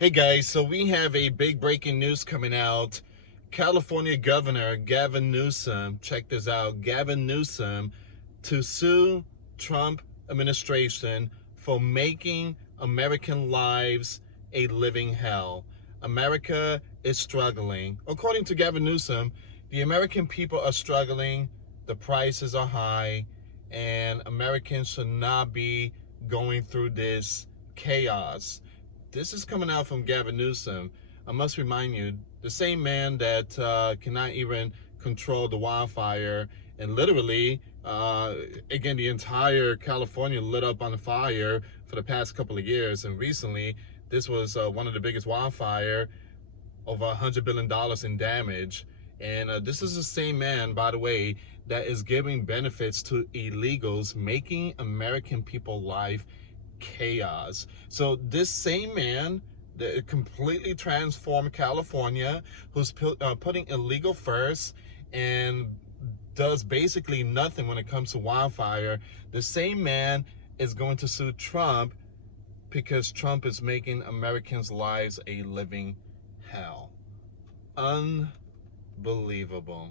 Hey guys, so we have a big breaking news coming out. California Governor Gavin Newsom, check this out, Gavin Newsom to sue Trump administration for making American lives a living hell. America is struggling. According to Gavin Newsom, the American people are struggling, the prices are high, and Americans should not be going through this chaos. This is coming out from Gavin Newsom. I must remind you, the same man that cannot even control the wildfire, and literally, again, the entire California lit up on fire for the past couple of years. And recently, this was one of the biggest wildfire, over $100 billion in damage. And this is the same man, by the way, that is giving benefits to illegals, making American people life chaos. So this same man that completely transformed California, who's putting illegal first and does basically nothing when it comes to wildfire, the same man is going to sue Trump because Trump is making Americans' lives a living hell. Unbelievable.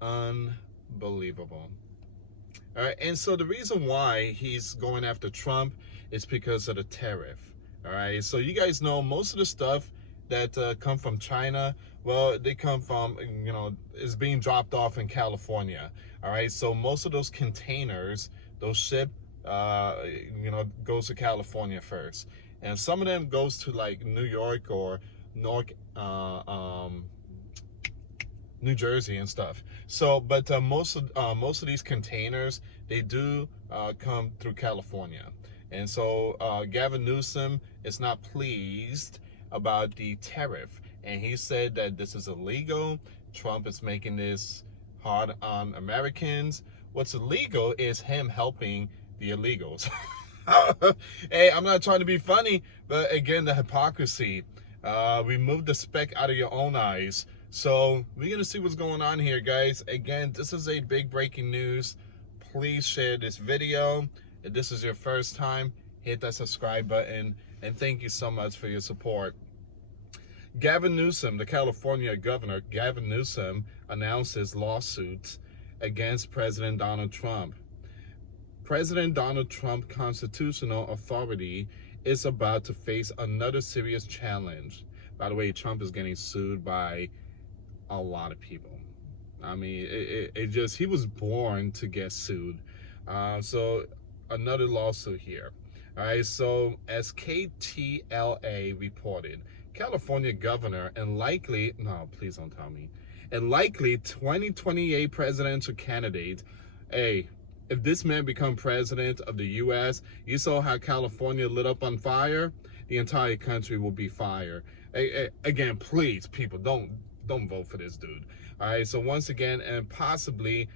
Unbelievable. All right, and so the reason why he's going after Trump is because of the tariff. All right, so you guys know most of the stuff that come from China, well, they come from, is being dropped off in California. All right, so most of those containers, those ship, goes to California first, and some of them goes to like New York or New Jersey and stuff. So, but most of these containers, they do come through California. And so Gavin Newsom is not pleased about the tariff, and he said that this is illegal. Trump is making this hard on Americans. What's illegal is him helping the illegals. Hey, I'm not trying to be funny, but again, the hypocrisy. Remove the speck out of your own eyes. So we're gonna see what's going on here, guys. Again, this is a big breaking news. Please share this video. If this is your first time, hit that subscribe button, and thank you so much for your support. Gavin Newsom, the California governor, Gavin Newsom, announced his lawsuits against President Donald Trump. President Donald Trump's constitutional authority is about to face another serious challenge. By the way, Trump is getting sued by a lot of people. I mean, he was born to get sued. So another lawsuit here. All right, so as KTLA reported, California governor and likely 2028 presidential candidate, if this man become president of the US, you saw how California lit up on fire, the entire country will be fire. Again, please, people, don't vote for this dude. All right, so once again, and possibly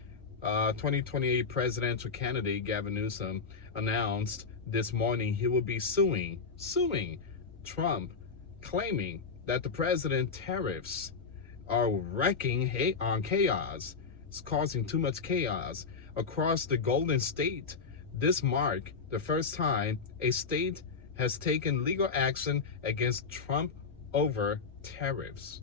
2028 presidential candidate Gavin Newsom announced this morning he will be suing Trump, claiming that the president's tariffs are wrecking on chaos. It's causing too much chaos across the Golden State. This marked the first time a state has taken legal action against Trump over tariffs.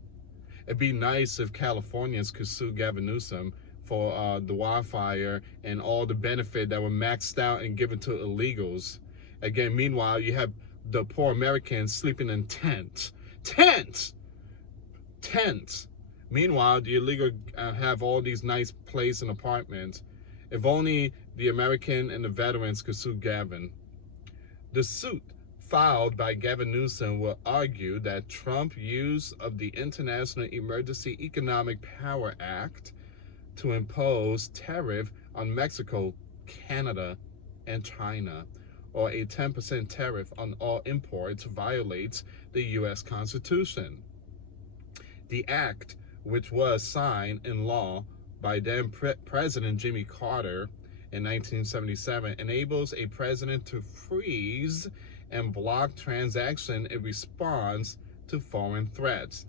It'd be nice if Californians could sue Gavin Newsom for the wildfire and all the benefit that were maxed out and given to illegals. Again, meanwhile, you have the poor Americans sleeping in tents. Meanwhile, the illegal have all these nice places and apartments. If only the American and the veterans could sue Gavin. The suit filed by Gavin Newsom will argue that Trump's use of the International Emergency Economic Power Act to impose tariff on Mexico, Canada, and China, or a 10% tariff on all imports, violates the U.S. Constitution. The act, which was signed in law by then President Jimmy Carter in 1977, enables a president to freeze and block transaction in response to foreign threats.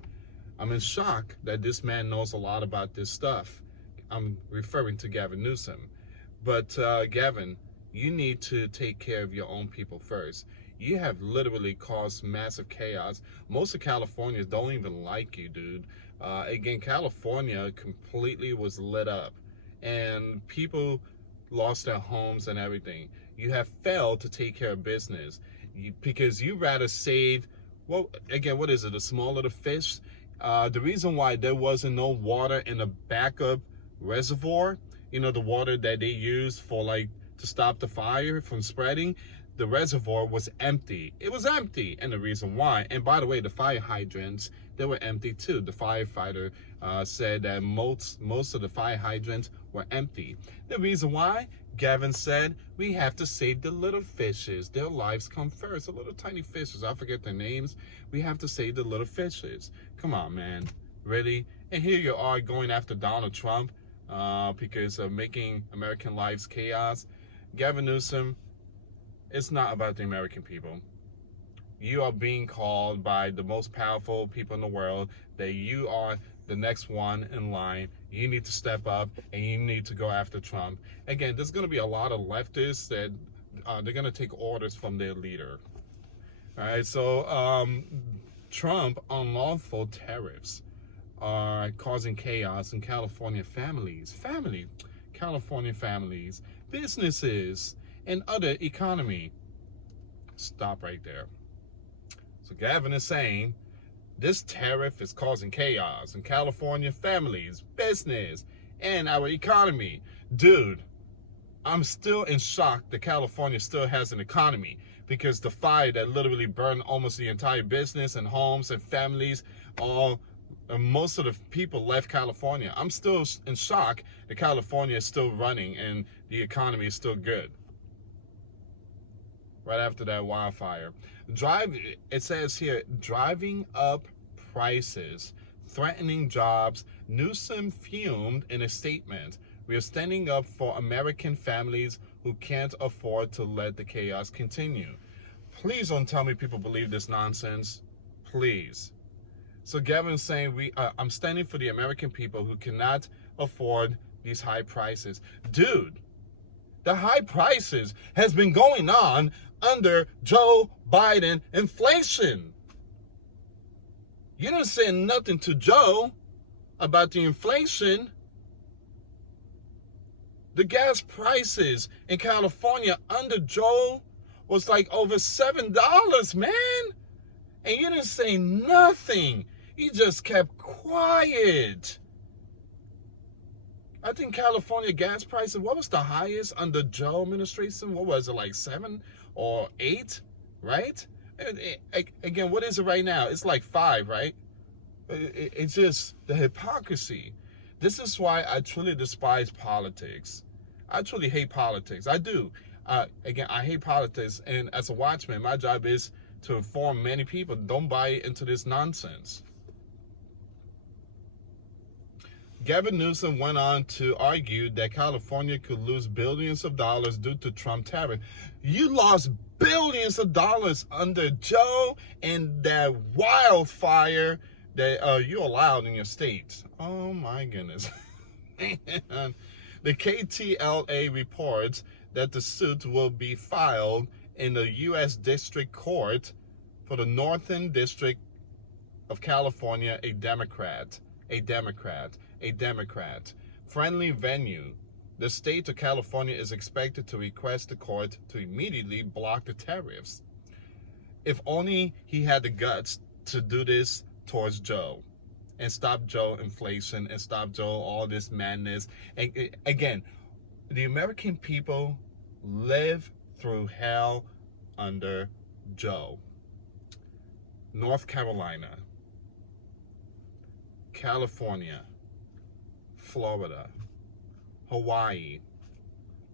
I'm in shock that this man knows a lot about this stuff. I'm referring to Gavin Newsom. But Gavin, you need to take care of your own people first. You have literally caused massive chaos. Most of Californians don't even like you, dude. Again, California completely was lit up, and people lost their homes and everything. You have failed to take care of business because you rather save, well, again, what is it, a small little fish? The reason why there wasn't no water in the backup reservoir, you know, the water that they use for like to stop the fire from spreading, the reservoir was empty. It was empty. And the reason why, and by the way, the fire hydrants, they were empty too. The firefighter said that most of the fire hydrants were empty. The reason why, Gavin said, we have to save the little fishes. Their lives come first. The little tiny fishes, I forget their names. We have to save the little fishes. Come on, man. Really? And here you are going after Donald Trump because of making American lives chaos. Gavin Newsom, it's not about the American people. You are being called by the most powerful people in the world that you are the next one in line. You need to step up and you need to go after Trump. Again, there's going to be a lot of leftists that they're going to take orders from their leader. All right, so Trump unlawful tariffs are causing chaos in California California families, businesses, and other economy. Stop right there. So Gavin is saying this tariff is causing chaos in California families, business, and our economy. Dude, I'm still in shock that California still has an economy, because the fire that literally burned almost the entire business and homes and families, most of the people left California. I'm still in shock that California is still running and the economy is still good. Right after that wildfire. It says here, driving up prices, threatening jobs. Newsom fumed in a statement. We are standing up for American families who can't afford to let the chaos continue. Please don't tell me people believe this nonsense. Please. So Gavin's saying, I'm standing for the American people who cannot afford these high prices. Dude, the high prices has been going on under Joe Biden inflation. You didn't say nothing to Joe about the inflation. The gas prices in California under Joe was like over $7, man. And you didn't say nothing. You just kept quiet. I think California gas prices, what was the highest under Joe administration? What was it, like 7 or 8, right? Again, what is it right now? It's like 5, right? It's just the hypocrisy. This is why I truly despise politics. I truly hate politics. I do. Again, I hate politics. And as a watchman, my job is to inform many people, don't buy into this nonsense. Gavin Newsom went on to argue that California could lose billions of dollars due to Trump tariff. You lost billions of dollars under Joe and that wildfire that you allowed in your state. Oh my goodness. Man. The KTLA reports that the suit will be filed in the U.S. District Court for the Northern District of California, a Democrat. Friendly venue. The state of California is expected to request the court to immediately block the tariffs. If only he had the guts to do this towards Joe and stop Joe inflation and stop Joe all this madness. And again, the American people live through hell under Joe. North Carolina, California, Florida, Hawaii,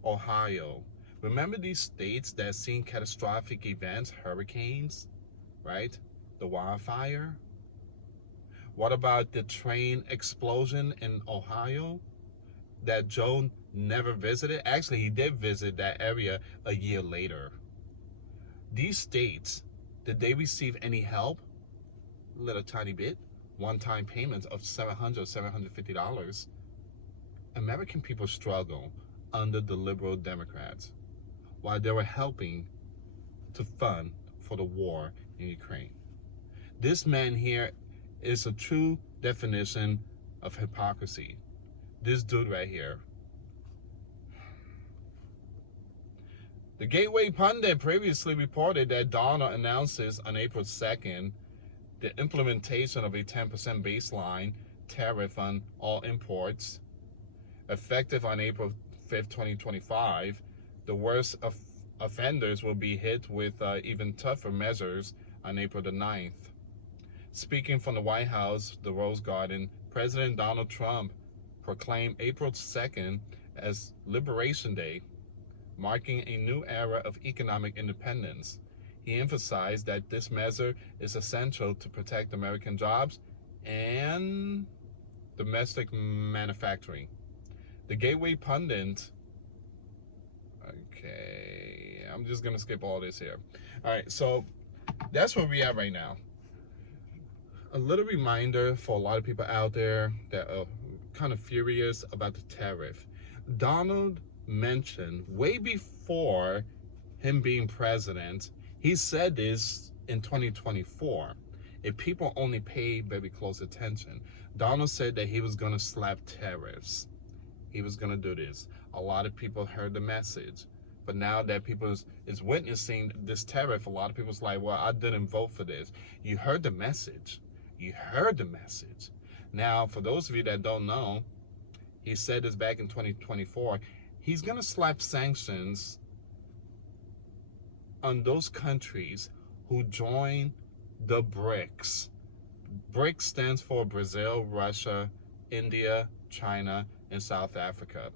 Ohio. Remember these states that seen catastrophic events, hurricanes, right? The wildfire. What about the train explosion in Ohio that Joe never visited? Actually, he did visit that area a year later. These states, did they receive any help? A little tiny bit. One-time payments of $700, $750. American people struggle under the liberal Democrats while they were helping to fund for the war in Ukraine. This man here is a true definition of hypocrisy. This dude right here. The Gateway Pundit previously reported that Donald announces on April 2nd the implementation of a 10% baseline tariff on all imports, effective on April 5th, 2025. The worst offenders will be hit with even tougher measures on April the 9th. Speaking from the White House, the Rose Garden, President Donald Trump proclaimed April 2nd as Liberation Day, marking a new era of economic independence. He emphasized that this measure is essential to protect American jobs and domestic manufacturing. The Gateway Pundit, okay, I'm just going to skip all this here. All right, so that's where we are right now. A little reminder for a lot of people out there that are kind of furious about the tariff. Donald mentioned way before him being president, he said this in 2024. If people only pay very close attention, Donald said that he was going to slap tariffs. He was going to do this. A lot of people heard the message. But now that people is witnessing this tariff, a lot of people's like, well, I didn't vote for this. You heard the message. You heard the message. Now, for those of you that don't know, he said this back in 2024. He's going to slap sanctions on those countries who join the BRICS. BRICS stands for Brazil, Russia, India, China, and South Africa.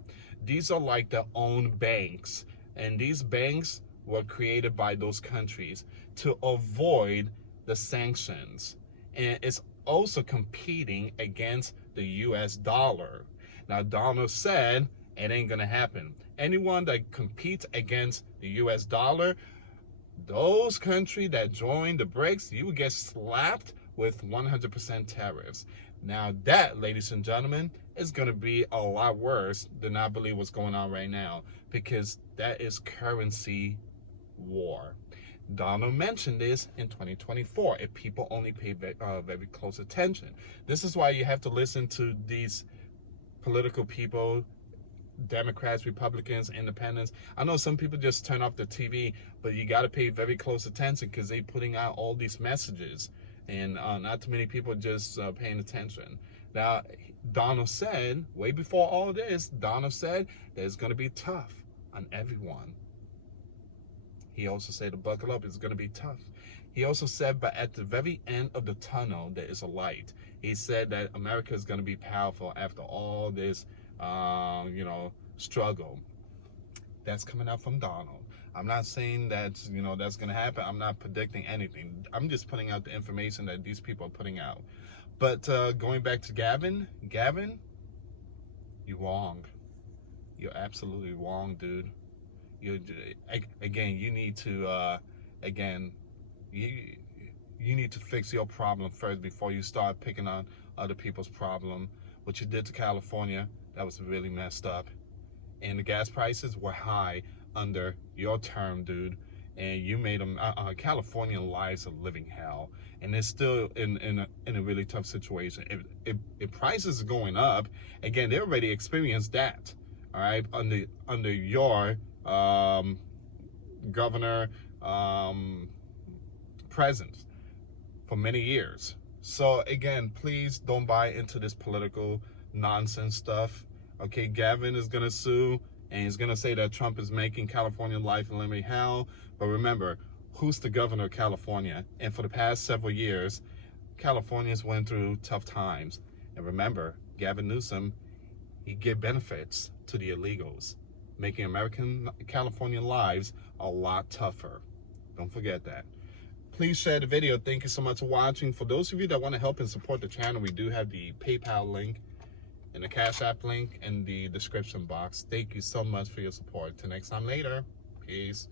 These are like their own banks. And these banks were created by those countries to avoid the sanctions. And it's also competing against the US dollar. Now, Donald said it ain't gonna happen. Anyone that competes against the US dollar, those countries that join the BRICS, you will get slapped with 100% tariffs. Now that, ladies and gentlemen, is going to be a lot worse than I believe what's going on right now, because that is currency war. Donald mentioned this in 2024, if people only pay very close attention. This is why you have to listen to these political people, Democrats, Republicans, Independents. I know some people just turn off the TV, but you got to pay very close attention because they're putting out all these messages, and not too many people just paying attention. Now, Donald said, way before all this, Donald said that it's going to be tough on everyone. He also said to buckle up, it's going to be tough. He also said, but at the very end of the tunnel, there is a light. He said that America is going to be powerful after all this struggle. That's coming out from Donald. I'm not saying that, that's going to happen. I'm not predicting anything. I'm just putting out the information that these people are putting out. But going back to Gavin, you're wrong. You're absolutely wrong, dude. You need to, you need to fix your problem first before you start picking on other people's problem. What you did to California, that was really messed up. And the gas prices were high under your term, dude. And you made them, Californian lives a living hell. And they're still in a really tough situation. If prices are going up, again, they already experienced that, all right, under your governor presence for many years. So again, please don't buy into this political nonsense stuff. Okay, Gavin is gonna sue, and he's gonna say that Trump is making California life a living hell. But remember, who's the governor of California? And for the past several years, Californians went through tough times. And remember, Gavin Newsom, he gave benefits to the illegals, making Californian lives a lot tougher. Don't forget that. Please share the video. Thank you so much for watching. For those of you that want to help and support the channel, we do have the PayPal link and the Cash App link in the description box. Thank you so much for your support. Till next time later. Peace.